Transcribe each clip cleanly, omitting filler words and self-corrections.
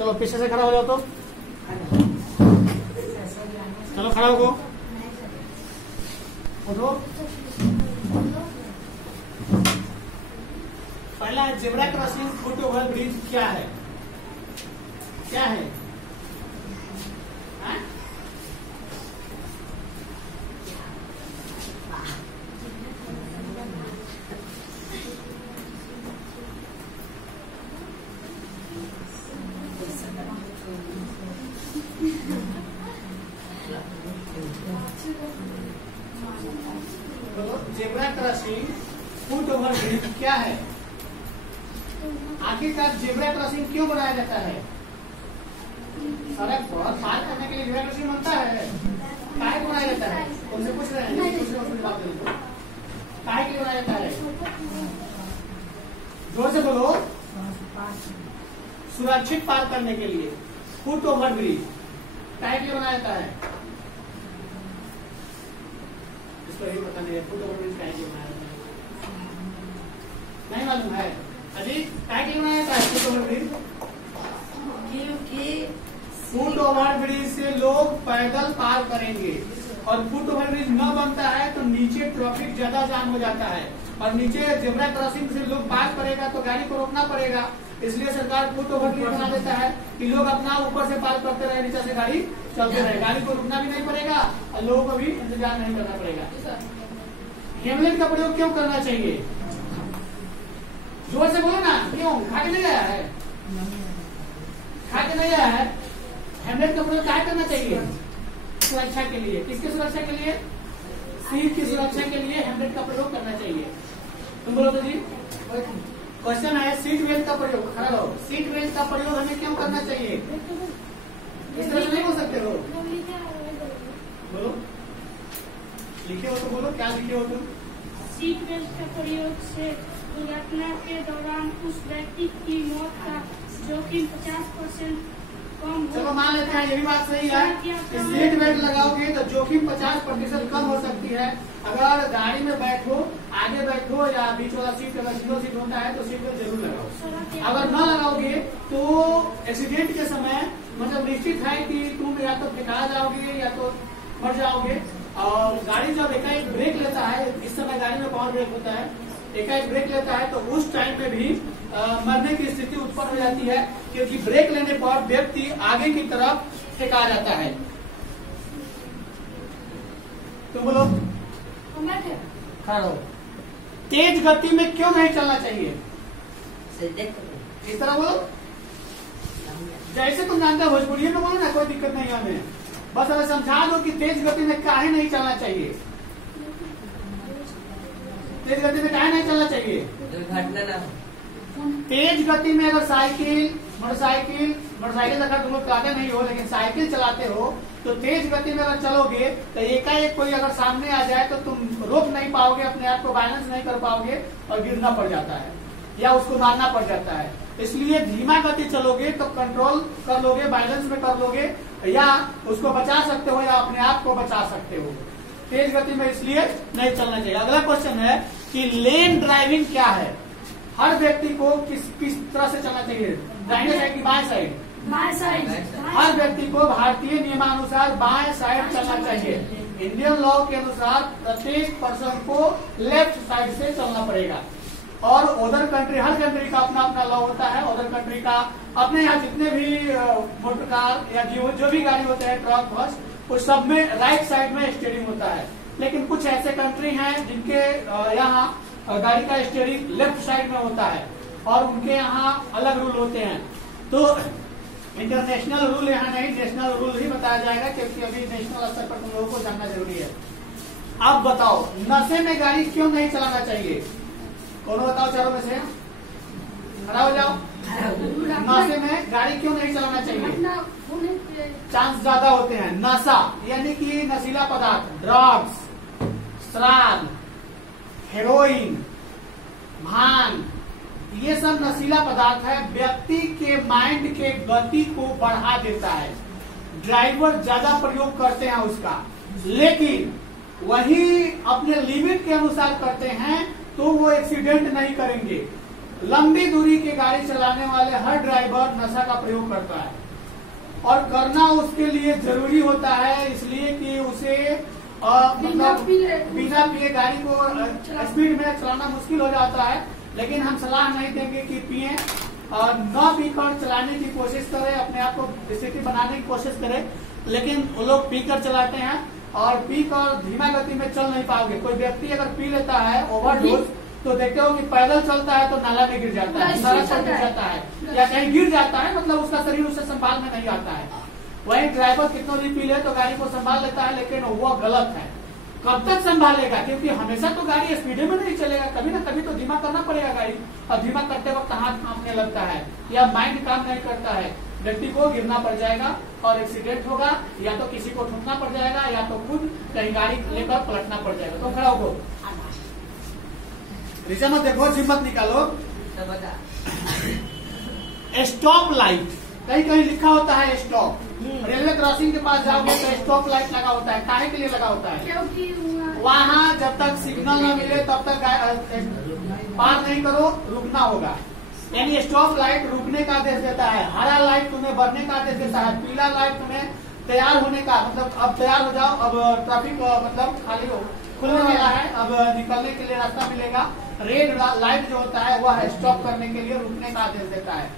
चलो पीछे से खड़ा हो जाओ तो, चलो खड़ा हो, उठो। पहला zebra crossing foot over bridge क्या है? क्या है? हाँ? Zebra crossing foot over bridge क्या है? आखिरकार जेब्रा क्रॉसिंग क्यों बनाया जाता है? सड़क पर पार करने के लिए जेब्रा क्रॉसिंग बनता है। काहे बनाया जाता है? उनसे पूछ रहे हैं, काहे के लिए बनाया जाता है? जोर से बोलो। सुरक्षित पार करने के लिए फुट ओवर ब्रिज काहे के लिए बनाया जाता है? इसको ही पता नहीं है, फुट ओवर ब्रिज काहे के लिए बनाया जाता है? नहीं मालूम है? अजी काहे के लिए बनाया जाता है फुट ओवर ब्रिज? क्योंकि फुट ओवर ब्रिज से लोग पैदल पार करेंगे, और फुट ओवर ब्रिज न बनता है तो नीचे ट्रैफिक ज्यादा जाम हो जाता है, और नीचे जेब्रा क्रॉसिंग से लोग पार करेगा तो गाड़ी को रोकना पड़ेगा। इसलिए सरकार फुट ओवर ब्रिज बना देता है कि लोग अपना ऊपर से पार करते रहे, नीचे से गाड़ी चलते रहे, गाड़ी को रुकना भी नहीं पड़ेगा और लोगों को भी इंतजार नहीं करना पड़ेगा। हेमलेट का प्रयोग क्यों करना चाहिए? जोर से बोलो ना। क्यों? खा के नहीं आया है? खा के नहीं आया है? हेमलेट का प्रयोग क्या करना चाहिए? सुरक्षा के लिए। किसकी सुरक्षा के लिए? सीट की सुरक्षा के लिए हेमलेट का प्रयोग करना चाहिए। तुम बोलो तो जी। क्वेश्चन है सीट बेल्ट का प्रयोग। खड़ा रहो। सीट बेल्ट का प्रयोग हमें क्यों करना चाहिए? इस तरह से नहीं हो सकते हो। बोलो, लिखे हो तो बोलो, क्या लिखे हो तुम? सीट बेल्ट का प्रयोग से दुर्घटना के दौरान उस व्यक्ति की मौत का जोखिम 50% कम। चलो मान लेते हैं ये भी बात सही है। सीट बेल्ट लगाओगे तो जोखिम 50% कम हो सकती है। अगर गाड़ी में बैठो, आगे बैठो या बीच वाला सीट अगर सिंगल सीट होता है तो सीट बेल्ट जरूर लगाओ। अगर न लगाओगे तो एक्सीडेंट के समय मतलब निश्चित है कि तुम या तो फेंका जाओगे या तो मर जाओगे। और गाड़ी जब एकाएक ब्रेक लेता है, इस समय गाड़ी में पावर ब्रेक होता है, एकाएक ब्रेक लेता है तो उस टाइम में भी मरने की स्थिति उत्पन्न हो जाती है, क्योंकि ब्रेक लेने पर व्यक्ति आगे की तरफ फेंका जाता है। तुम बोलो। खड़ा रहो। तेज गति में क्यों नहीं चलना चाहिए? इस तरह बोलो जैसे तुम जानते हो, भोजपुरी में बोलो ना, कोई दिक्कत नहीं है हमें। बस हमें समझा दो कि तेज गति में काहे नहीं चलना चाहिए। तेज गति में काहे नहीं चलना चाहिए? दुर्घटना ना हो। तेज गति में अगर मोटरसाइकिल अगर तुम लोग चलाते नहीं हो लेकिन साइकिल चलाते हो तो तेज गति में अगर चलोगे तो एकाएक कोई अगर सामने आ जाए तो तुम रोक नहीं पाओगे, अपने आप को बैलेंस नहीं कर पाओगे और गिरना पड़ जाता है या उसको मारना पड़ जाता है। इसलिए धीमा गति चलोगे तो कंट्रोल कर लोगे, बैलेंस में कर लोगे, या उसको बचा सकते हो या अपने आप को बचा सकते हो। तेज गति में इसलिए नहीं चलना चाहिए। अगला क्वेश्चन है कि लेन ड्राइविंग क्या है? हर व्यक्ति को किस तरह से चलना चाहिए? दाहिने साइड की बाएं साइड? बाएं साइड। हर व्यक्ति को भारतीय नियमानुसार बाएं साइड चलना चाहिए। इंडियन लॉ के अनुसार प्रत्येक पर्सन को लेफ्ट साइड से चलना पड़ेगा। और अदर कंट्री, हर कंट्री का अपना अपना लॉ होता है। अदर कंट्री का अपने यहाँ जितने भी मोटर कार या जो भी गाड़ी होते हैं, ट्रक, बस, उस सब में राइट साइड में स्टीयरिंग होता है। लेकिन कुछ ऐसे कंट्री हैं जिनके यहाँ गाड़ी का स्टीयरिंग लेफ्ट साइड में होता है और उनके यहाँ अलग रूल होते हैं। तो इंटरनेशनल रूल यहाँ नहीं, नेशनल रूल ही बताया जाएगा, क्योंकि अभी नेशनल स्तर पर तुम लोगों को जानना जरूरी है। अब बताओ, नशे में गाड़ी क्यों नहीं चलाना चाहिए? कौन बताओ चारों में से? खड़ा हो जाओ। नशे में गाड़ी क्यों नहीं चलाना चाहिए? चांस ज्यादा होते हैं। नशा यानी कि नशीला पदार्थ, ड्रग्स, शराब, हेरोइन, भांग, ये सब नशीला पदार्थ है। व्यक्ति के माइंड के गति को बढ़ा देता है। ड्राइवर ज्यादा प्रयोग करते हैं उसका, लेकिन वही अपने लिमिट के अनुसार करते हैं तो वो एक्सीडेंट नहीं करेंगे। लंबी दूरी की गाड़ी चलाने वाले हर ड्राइवर नशा का प्रयोग करता है और करना उसके लिए जरूरी होता है, इसलिए कि उसे मतलब बिना पिए गाड़ी को स्पीड में चलाना मुश्किल हो जाता है। लेकिन हम सलाह नहीं देंगे कि पिए और न पीकर चलाने की कोशिश करें, अपने आप को स्थिति बनाने की कोशिश करें। लेकिन वो लोग पीकर चलाते हैं और पीकर धीमा गति में चल नहीं पाओगे। कोई व्यक्ति अगर पी लेता है ओवरडोज तो देखते हो कि पैदल चलता है तो नाला में गिर जाता है, सड़क पर गिर जाता है या कहीं गिर जाता है, मतलब उसका शरीर उससे संभाल में नहीं आता है। वही ड्राइवर कितना भी पी ले तो गाड़ी को संभाल लेता है, लेकिन वो गलत है। कब तक संभालेगा? क्योंकि हमेशा तो गाड़ी स्पीड में नहीं चलेगा, कभी ना कभी तो धीमा करना पड़ेगा गाड़ी, और धीमा करते वक्त हाथ कांपने लगता है या माइंड काम नहीं करता है, व्यक्ति को गिरना पड़ जाएगा और एक्सीडेंट होगा, या तो किसी को ठुकना पड़ जाएगा या तो खुद कहीं गाड़ी लेकर पलटना पड़ जाएगा। तो खड़ा हो, नीचे मत देखो, हिम्मत निकालो। स्टॉप लाइट, कहीं कहीं लिखा होता है स्टॉप। रेलवे क्रॉसिंग के पास जाओगे तो स्टॉप लाइट लगा होता है। काहे के लिए लगा होता है? क्योंकि वहाँ जब तक सिग्नल न मिले तब तक पार नहीं करो, रुकना होगा। यानी स्टॉप लाइट रुकने का आदेश देता है, हरा लाइट तुम्हें बढ़ने का आदेश देता है, पीला लाइट तुम्हें तैयार होने का, मतलब अब तैयार हो जाओ, अब ट्रैफिक मतलब खाली हो खुलने वाला है, अब निकलने के लिए रास्ता मिलेगा। रेड लाइट जो होता है वह स्टॉप करने के लिए रुकने का आदेश देता है।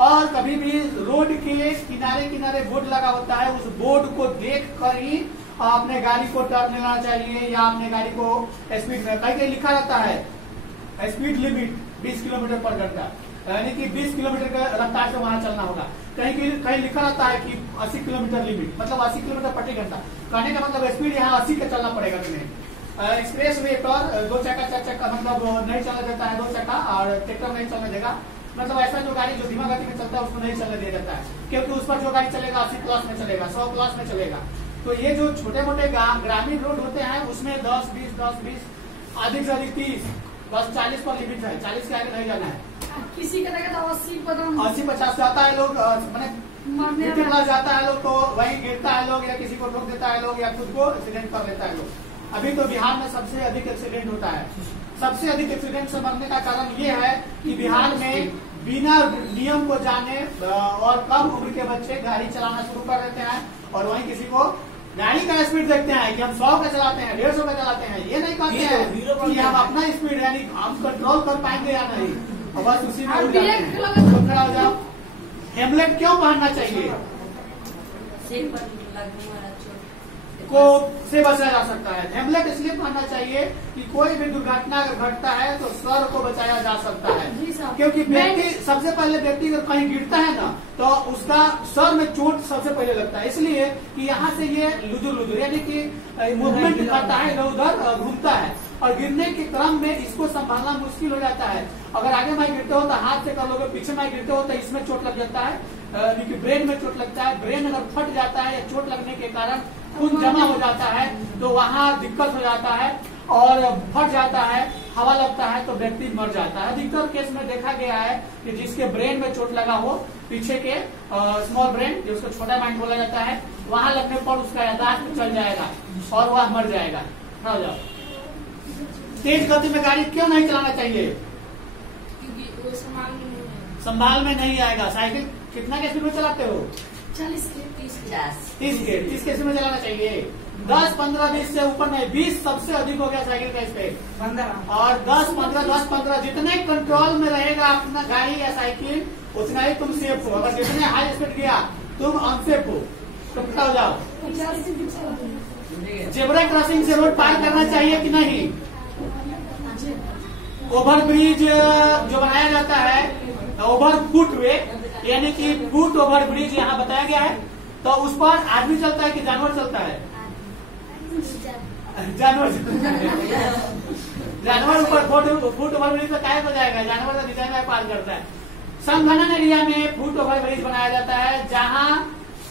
और कभी भी रोड के किनारे किनारे बोर्ड लगा होता है, उस बोर्ड को देख कर ही अपने गाड़ी को टर्न लेना चाहिए या अपने गाड़ी को स्पीड में, कहीं लिखा रहता है स्पीड लिमिट 20 किलोमीटर पर घंटा, यानी कि 20 किलोमीटर का रफ्तार से वहां चलना होगा। कहीं लिखा रहता है कि 80 किलोमीटर लिमिट, मतलब 80 किलोमीटर प्रति घंटा। कहने का मतलब स्पीड यहाँ 80 का चलना पड़ेगा तुम्हें। एक्सप्रेस वे पर 2 चक्का 4 चक्का मतलब नहीं चलने देता है, 2 चक्का, और ट्रैक्टर नहीं चलने देगा। मतलब ऐसा जो गाड़ी जो धीमा गति में चलता है उसको नहीं चलने दिया जाता है, क्योंकि उस पर जो गाड़ी चलेगा 80 प्लस में चलेगा, 100 प्लस में चलेगा। तो ये जो छोटे मोटे ग्रामीण रोड होते हैं उसमें 10, 20, 10, 20, अधिक से अधिक 30, बस 40 पर लिमिट है, 40 के आगे नहीं जाना है। किसी का तो 80-50 जाता है लोग, मैंने क्लास जाता है लोग तो वहीं गिरता है लोग, या किसी को ठोक देता है लोग, या खुद को एक्सीडेंट कर लेता है लोग। अभी तो बिहार में सबसे अधिक एक्सीडेंट होता है। सबसे अधिक एक्सीडेंट से मरने का कारण ये है कि बिहार में बिना नियम को जाने और कम उम्र के बच्चे गाड़ी चलाना शुरू कर देते हैं, और वहीं किसी को गाड़ी का स्पीड देखते हैं कि हम 100 का चलाते हैं, 150 का चलाते हैं, ये नहीं कहते हैं कि हम अपना स्पीड यानी हम कंट्रोल कर पाएंगे या नहीं, और बस उसी में उड़ जाते हैं। तो खड़ा हो जाओ। हेमलेट क्यों पहनना चाहिए? को से बचा जा सकता है। हेमलेट इसलिए पहनना चाहिए कि कोई भी दुर्घटना अगर घटता है तो सर को बचाया जा सकता है, क्योंकि व्यक्ति सबसे पहले व्यक्ति अगर कहीं गिरता है ना तो उसका सर में चोट सबसे पहले लगता है, इसलिए कि यहाँ से ये लुजुर यानी कि मूवमेंट करता है, इधर उधर घूमता है, और गिरने के क्रम में इसको संभालना मुश्किल हो जाता है। अगर आगे में गिरते हो तो हाथ से कर लोगे, पीछे में गिरते हो तो इसमें चोट लग जाता है, क्योंकि ब्रेन में चोट लगता है। ब्रेन अगर फट जाता है या चोट लगने के कारण खून जमा हो जाता है तो वहाँ दिक्कत हो जाता है, और फट जाता है, हवा लगता है तो व्यक्ति मर जाता है। अधिकतर केस में देखा गया है कि जिसके ब्रेन में चोट लगा हो, पीछे के स्मॉल ब्रेन जिसको छोटा माइंड बोला जाता है, वहां लगने पर उसका याददाश्त चल जाएगा और वह मर जाएगा। हो जाओ। तेज गति में गाड़ी क्यों नहीं चलाना चाहिए? क्योंकि वो संभाल में नहीं आएगा। साइकिल कितना के स्पीड में चलाते हो? 40 के 30 के स्पीड में चलाना चाहिए। 10, 15, 20 से ऊपर नहीं, 20 सबसे अधिक हो गया साइकिल का स्पीड, 15 और 10, 15 जितने कंट्रोल में रहेगा अपना गाड़ी या साइकिल उतना ही तुम सेफ हो। अगर जितने हाई स्पीड गया तुम अनसेफ हो, तुम खड़ा हो जाओ। जेब्रा क्रॉसिंग से रोड पार करना चाहिए कि नहीं? ओवर ब्रिज जो बनाया जाता है, ओवर फुटवे यानी कि फुट ओवर ब्रिज यहाँ बताया गया है, तो उस पर आदमी चलता है कि जानवर चलता है? जानवर ऊपर फुट ओवर ब्रिज पर काहे हो जाएगा? जानवर का डिजाइन में पार करता है। संघनन एरिया में फुट ओवर ब्रिज बनाया जाता है जहाँ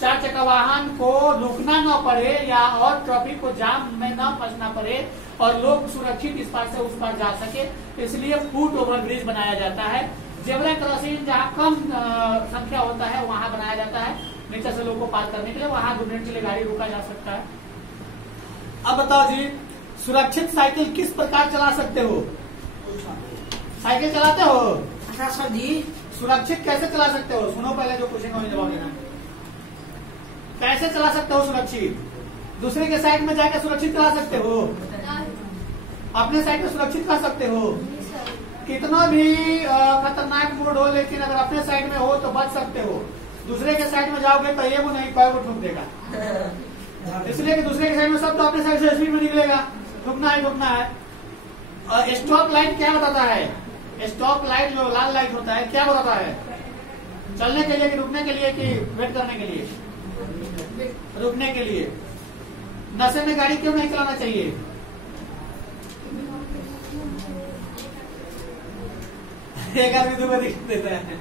4 चक्का वाहन को रुकना न पड़े या और ट्रैफिक को जाम में न फंसना पड़े और लोग सुरक्षित इस पार से उस पार जा सके, इसलिए फुट ओवर ब्रिज बनाया जाता है। जेब्रा क्रॉसिंग जहाँ कम संख्या होता है वहाँ बनाया जाता है, नीचे से लोगों को पार करने के लिए, वहाँ 2 मिनट के लिए गाड़ी रोका जा सकता है। अब बताओ जी, सुरक्षित साइकिल किस प्रकार चला सकते हो? साइकिल चलाते हो? अच्छा सर जी। सुरक्षित कैसे चला सकते हो? सुनो पहले जो पूछेंगे उन्हें जवाब देना। कैसे चला सकते हो सुरक्षित? दूसरे के साइड में जाकर सुरक्षित चला सकते हो? अपने साइड में सुरक्षित कर सकते हो? कितना भी खतरनाक मूड हो, लेकिन अगर अपने साइड में हो तो बच सकते हो। दूसरे के साइड में जाओगे तो ये वो नहीं पैर को ठोक देगा, इसलिए कि दूसरे के साइड में सब तो अपने साइड से स्पीड में निकलेगा, रुकना ही रुकना है। स्टॉप लाइट क्या बताता है? स्टॉप लाइट जो लाल लाइट होता है क्या बताता है? चलने के लिए कि रुकने के लिए कि वेट करने के लिए? रुकने के लिए। नशे में गाड़ी क्यों नहीं चलाना चाहिए? एक आदमी दूसरा दिख देता है।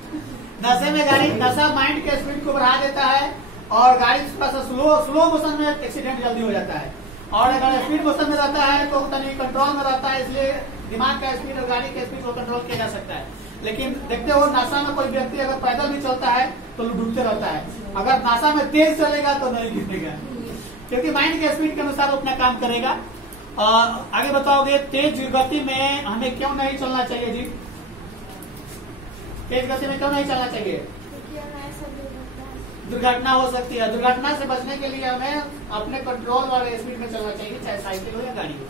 नशे में गाड़ी, नशा माइंड के स्पीड को बढ़ा देता है और गाड़ी थोड़ा सा स्लो मोशन में एक्सीडेंट जल्दी हो जाता है। और अगर स्पीड मोशन में रहता है तो तनी कंट्रोल में रहता है, इसलिए दिमाग का स्पीड और गाड़ी के स्पीड को कंट्रोल किया जा सकता है। लेकिन देखते हो नशा में कोई व्यक्ति अगर पैदल भी चलता है तो डूबते रहता है, अगर नशा में तेज चलेगा तो नहीं गिरेगा, क्योंकि माइंड के स्पीड के अनुसार अपना काम करेगा। आगे बताओगे तेज गति में हमें क्यों नहीं चलना चाहिए जी? तेज गति में क्यों नहीं चलना चाहिए? दुर्घटना हो सकती है। दुर्घटना से बचने के लिए हमें अपने कंट्रोल वाले स्पीड में चलना चाहिए, चाहे साइकिल हो या गाड़ी हो।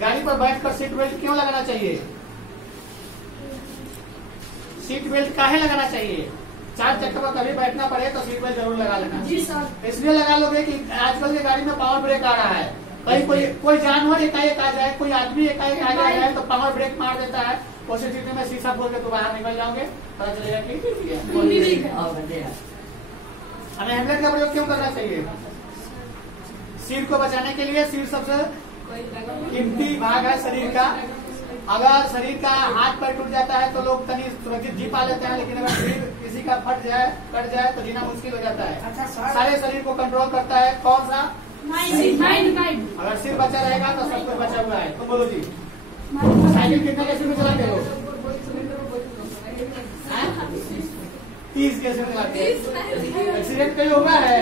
गाड़ी पर बैठकर सीट बेल्ट क्यों लगाना चाहिए? सीट बेल्ट काहे लगाना चाहिए? 4 चक्कर पर कभी बैठना पड़े तो सीट बेल्ट जरूर लगा लेना। जी सर। इसलिए लगा लोगे कि आजकल की गाड़ी में पावर ब्रेक आ रहा है, कहीं कोई जानवर एकाएक आ जाए, कोई आदमी एकाएक आ जाए तो पावर ब्रेक मार देता है, उस स्थिति में शीशा खोल के तो बाहर निकल जाओगे, पता चलेगा कि हमें हेलमेट का प्रयोग क्यों करना चाहिए? सिर को बचाने के लिए। सिर सबसे कीमती भाग है शरीर का। अगर शरीर का हाथ पैर टूट जाता है तो लोग तनी सुरक्षित जी पा लेते हैं, लेकिन अगर शरीर किसी का फट जाए, कट जाए तो जीना मुश्किल हो जाता है। अच्छा सर। सारे शरीर को कंट्रोल करता है कौन सा? माइंड। अगर सिर बचा रहेगा तो सब कुछ बचा हुआ है। तो बोलो जी, साइकिल कितने के स्पीड में चलाते हो? 30 के स्पीड में चलाते हैं। एक्सीडेंट कहीं हुआ है?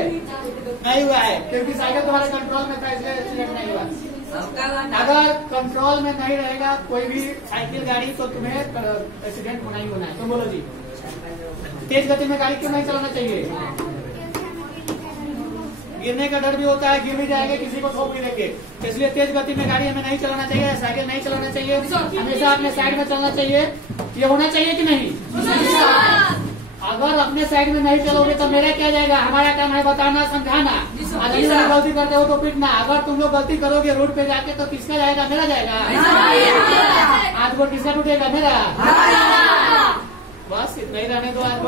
नहीं हुआ है, क्योंकि साइकिल तुम्हारे कंट्रोल में था, इसलिए एक्सीडेंट नहीं हुआ। अगर कंट्रोल में नहीं रहेगा कोई भी साइकिल गाड़ी तो तुम्हें एक्सीडेंट होना ही होना है। तो बोलो जी, तेज गति में गाड़ी क्यों नहीं चलाना चाहिए? गिरने का डर भी होता है, गिर भी जाएंगे, किसी को ठोक भी देंगे, इसलिए तेज गति में गाड़ी हमें नहीं चलाना चाहिए, साइकिल नहीं चलाना चाहिए। हमेशा अपने साइड में चलना चाहिए। ये होना चाहिए कि नहीं? अगर अपने साइड में नहीं चलोगे तो मेरा क्या जाएगा? हमारा काम है बताना, समझाना। अगर गलती करते हो तो पिटना। अगर तुम लोग गलती करोगे रोड पे जाके तो किसका जाएगा? मेरा जाएगा। आज वो किसका टूटेगा? मेरा। बस इतना ही रहने दो आज।